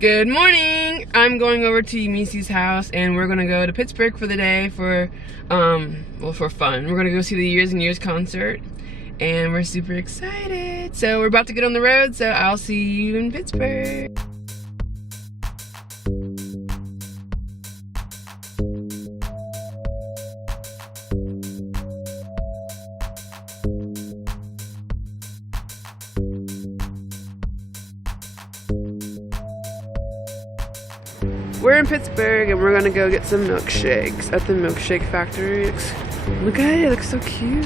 Good morning! I'm going over to Yemisi's house and we're gonna go to Pittsburgh for the day for fun. We're gonna go see the Years and Years concert and we're super excited. So we're about to get on the road, so I'll see you in Pittsburgh. We're in Pittsburgh and we're gonna go get some milkshakes at the milkshake factory. Look at it, it looks so cute.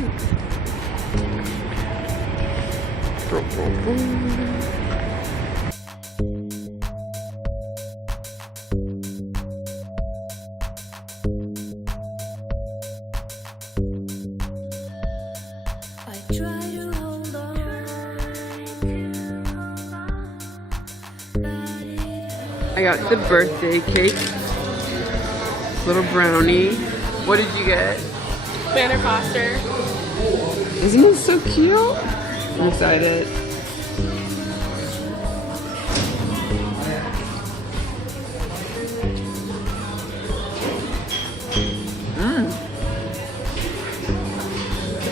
I got the birthday cake, little brownie. What did you get? Banner Foster. Isn't it so cute? I'm excited.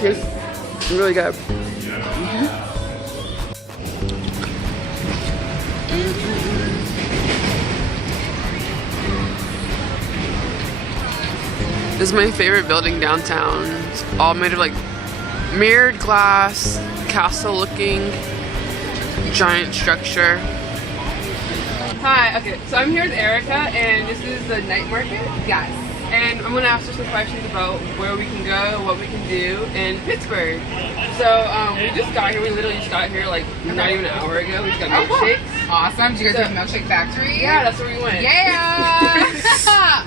Tastes really good. This is my favorite building downtown. It's all made of like mirrored glass, castle looking, giant structure. Hi, okay, so I'm here with Erica and this is the night market? Yes. And I'm gonna ask her some questions about where we can go, what we can do in Pittsburgh. So we just got here, we literally just got here like not even an hour ago. We just got milkshakes. Awesome. Did you guys go to the Milkshake Factory? Yeah, that's where we went. Yeah!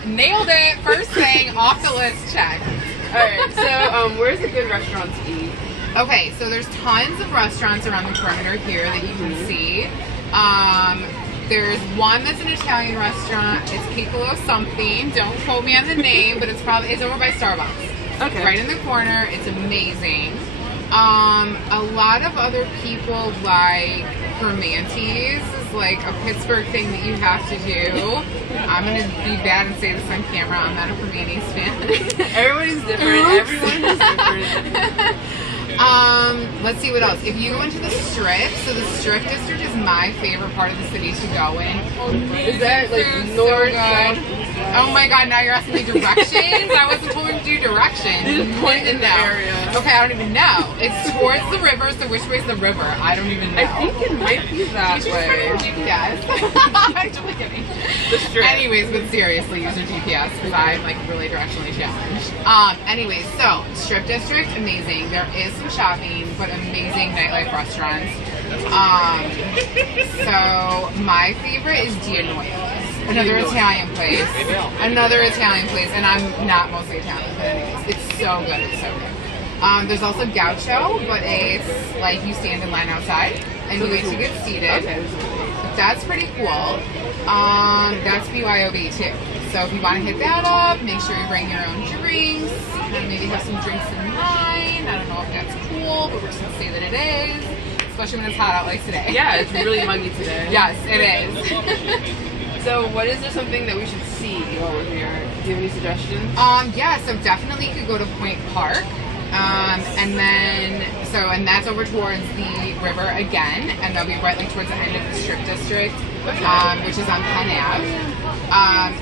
Nailed it. First thing off the list, check. Alright, so where's a good restaurant to eat? Okay, so there's tons of restaurants around the perimeter here that you can see. There's one that's an Italian restaurant. It's Piccolo something. Don't quote me on the name, but it's over by Starbucks. Okay. Right in the corner. It's amazing. A lot of other people like Hermantes is like a Pittsburgh thing that you have to do. I'm gonna be bad and say this on camera. I'm not a Hermantes fan. Everybody's different. Everyone is different. Let's see what else. If you go into the Strip, so the Strip District is my favorite part of the city to go in. Is that like north, south? Oh my god, now you're asking me directions? I wasn't told to do directions. You just point in the area. Okay, I don't even know. It's towards the river, so which way's the river? I don't even know. I think it might be that way. GPS. I'm totally kidding. The Strip. Anyways, but seriously, use your GPS because I'm like really directionally challenged. Anyways, so Strip District, amazing. There is some shopping, but amazing nightlife restaurants. So my favorite is Gianoio's. Another Italian place. Another Italian place, and I'm not mostly Italian, but anyways, it's so good. It's so good. There's also Gaucho, but it's like you stand in line outside and you wait to get seated. Okay. That's pretty cool. That's BYOB too. So if you want to hit that up, make sure you bring your own drinks. Maybe have some drinks in line. I don't know if that's cool, but we're just gonna say that it is. Especially when it's hot out like today. Yeah, it's really muggy today. Yes, it is. So what is there something that we should see while we're here? Do you have any suggestions? Yeah, so definitely you could go to Point Park. And that's over towards the river again, and that'll be right like towards the end of the Strip District, which is on Penn Ave.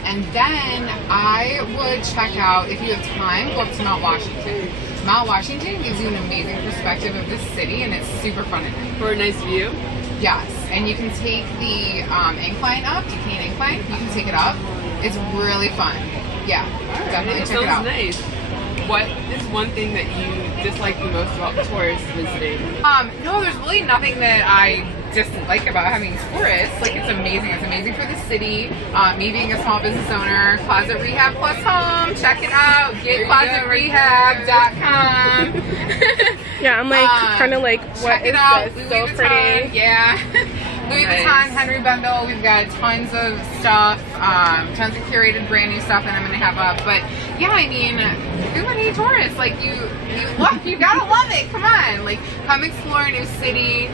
And then I would check out, if you have time, go up to Mount Washington. Mount Washington gives you an amazing perspective of the city, and it's super fun at night. For a nice view? Yes, and you can take the incline up, Duquesne Incline. You can take it up. It's really fun. Yeah, definitely check it out. Sounds nice. What is one thing that you dislike the most about tourists visiting? No, there's really nothing that I dislike about having tourists. Like, it's amazing. It's amazing for the city. Me being a small business owner, Closet Rehab Plus Home. Check it out. GetClosetRehab.com. Yeah, I'm like kind of like, what is this? So pretty. Yeah. Louis Vuitton, Henry Bendel. We've got tons of stuff, tons of curated brand new stuff that I'm gonna have up. But yeah, I mean, who would hate tourists? Like you gotta love it. Come on, like come explore a new city.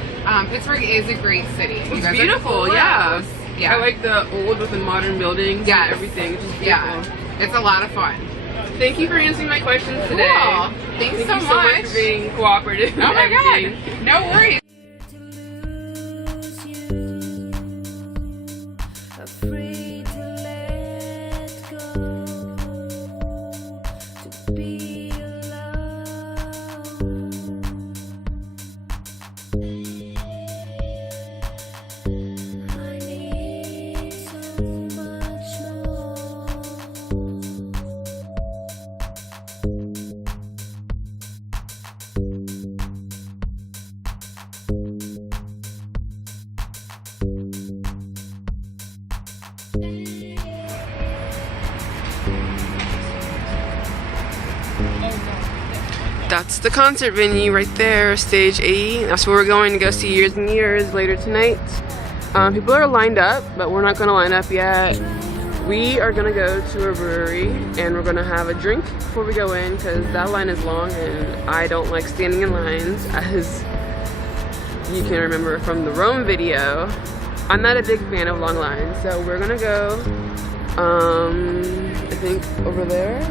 Pittsburgh is a great city. It's beautiful, yeah. Yeah. I like the old with the modern buildings. Yes. And everything. It's just Yeah. beautiful. It's a lot of fun. Thank you for answering my questions today. Cool. Thanks Thank so you so much much for being cooperative. Oh my everything. god. No worries. Afraid to let go, to be alone. I need so much more. That's the concert venue right there, stage 8. That's where we're going to go see Years and Years later tonight. People are lined up, but we're not going to line up yet. We are going to go to a brewery and we're going to have a drink before we go in because that line is long and I don't like standing in lines, as you can remember from the Rome video. I'm not a big fan of long lines, so we're going to go, I think over there.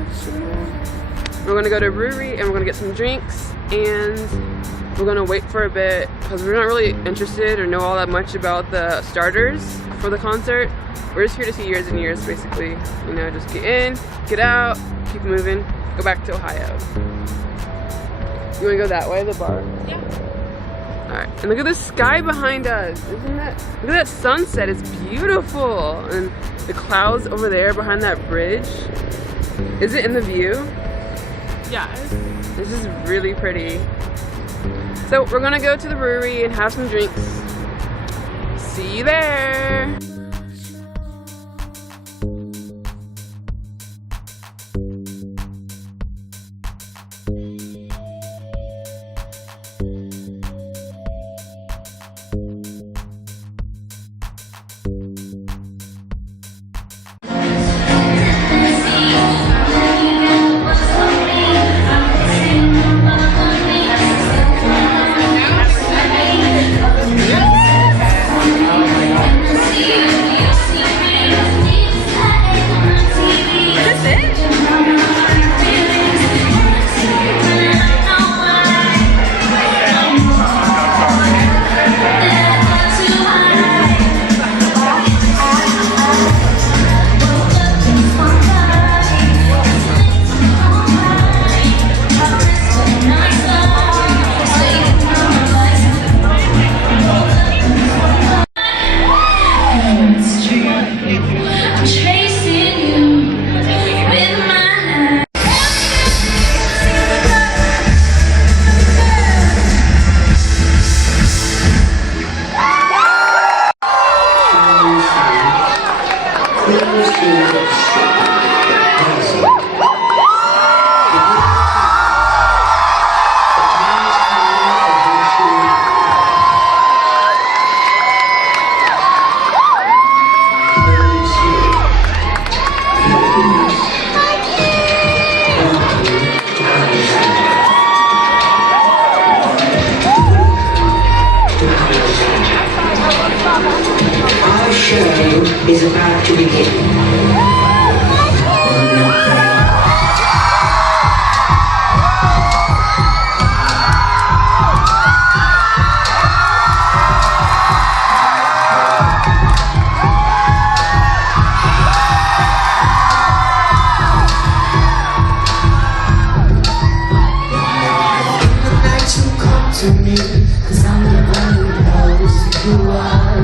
We're gonna go to a brewery and we're gonna get some drinks and we're gonna wait for a bit because we're not really interested or know all that much about the starters for the concert. We're just here to see Years and Years, basically. You know, just get in, get out, keep moving, go back to Ohio. You wanna go that way, the bar? Yeah. Alright, and look at the sky behind us. Isn't that, look at that sunset, it's beautiful. And the clouds over there behind that bridge. Is it in the view? Yes. This is really pretty. So we're gonna go to the brewery and have some drinks. See you there. Is about to begin. To me, 'cause I'm the one who knows who you are.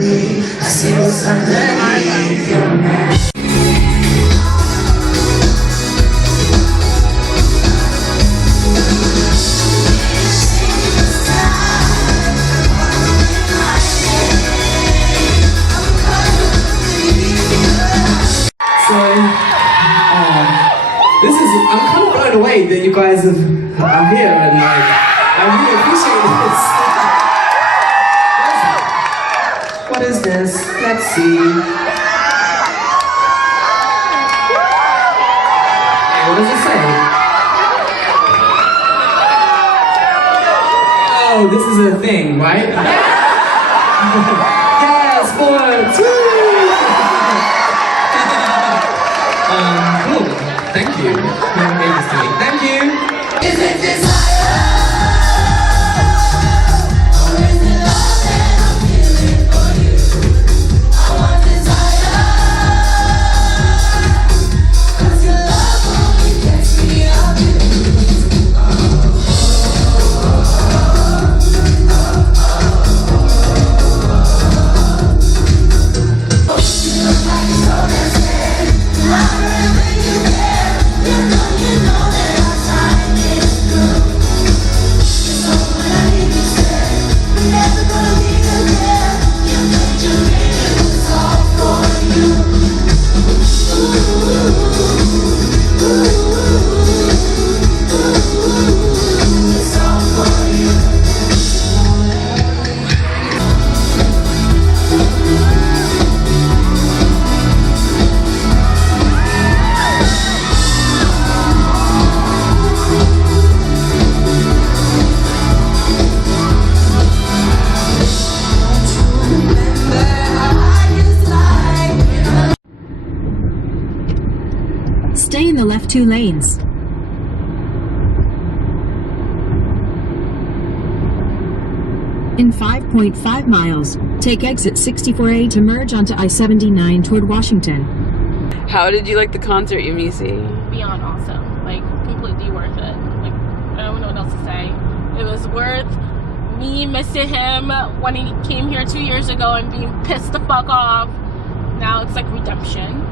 free. I see what's underneath your mask. So, I'm kind of blown away that you guys are here and like, I really appreciate this. What is this? Let's see. Hey, what does it say? Oh, this is a thing, right? Yeah, sports! Woo! Cool. Thank you. Whoever gave this to me. Thank you. Is it desire? Or is it love that I'm feeling for you? I want desire. 'Cause your love only gets me up to Stay in the left 2 lanes. In 5.5 miles, take exit 64A to merge onto I-79 toward Washington. How did you like the concert, Yemisi? Beyond awesome. Like, completely worth it. Like, I don't know what else to say. It was worth me missing him when he came here 2 years ago and being pissed the fuck off. Now it's like redemption.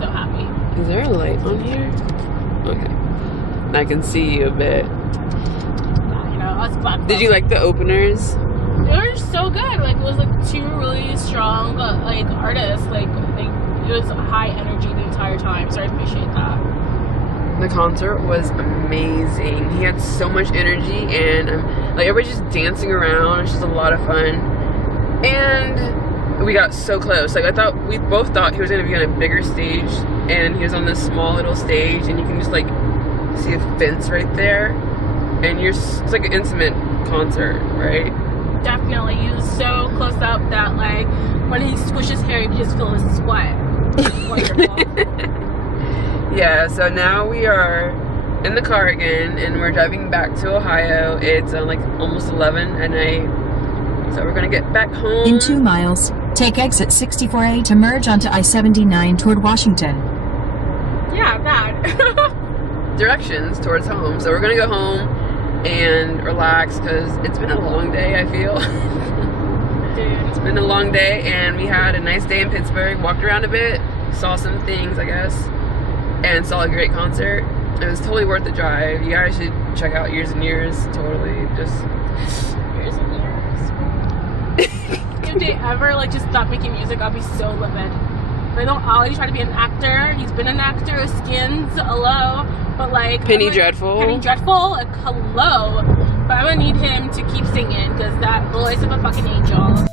So happy. Is there a light on here? Okay. I can see you a bit. Yeah, you know, us black Did you like the openers? They were so good. Like, it was like 2 really strong like artists. Like it was high energy the entire time. So I appreciate that. The concert was amazing. He had so much energy, and like everybody's just dancing around. It's just a lot of fun. And we got so close. Like we both thought he was gonna be on a bigger stage, and he was on this small little stage, and you can just like see a fence right there, and it's like an intimate concert, right? Definitely. He was so close up that like when he squished his hair, you could just feel his sweat. Wonderful. Yeah, so now we are in the car again, and we're driving back to Ohio. It's like almost 11 at night, so we're gonna get back home. In 2 miles, take exit 64A to merge onto I-79 toward Washington. Yeah, that. Directions towards home. So we're gonna go home and relax, because it's been a long day, I feel. Dude. It's been a long day, and we had a nice day in Pittsburgh. Walked around a bit, saw some things, I guess, and saw a great concert. It was totally worth the drive. You guys should check out Years and Years. Totally, just Years and years. If they ever like just stop making music, I'll be so livid. I know Ollie tried to be an actor. He's been an actor with Skins, hello. But like Penny Dreadful. Penny Dreadful, like hello. But I'm gonna need him to keep singing, because that voice of a fucking angel.